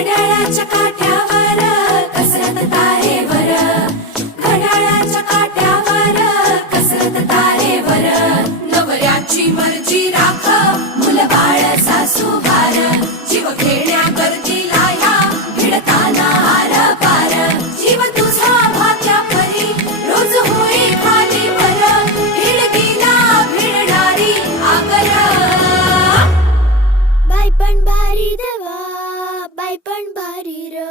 घड्याळाच्या काठ्यावर कसरत तारेवर, घड्याळाच्या काठ्यावर कसरत तारेवर. नवऱ्याची मर्जी राख, मुलबाळ सासू भार, जीव खेळण्या गर्दीला या भिडताना आर पार. जीव तुझा भात्या परी रोज होई खाली वर, भिडकीला भिडणारी आगर. बाई पण भारी देवा, बाई पण भारी र.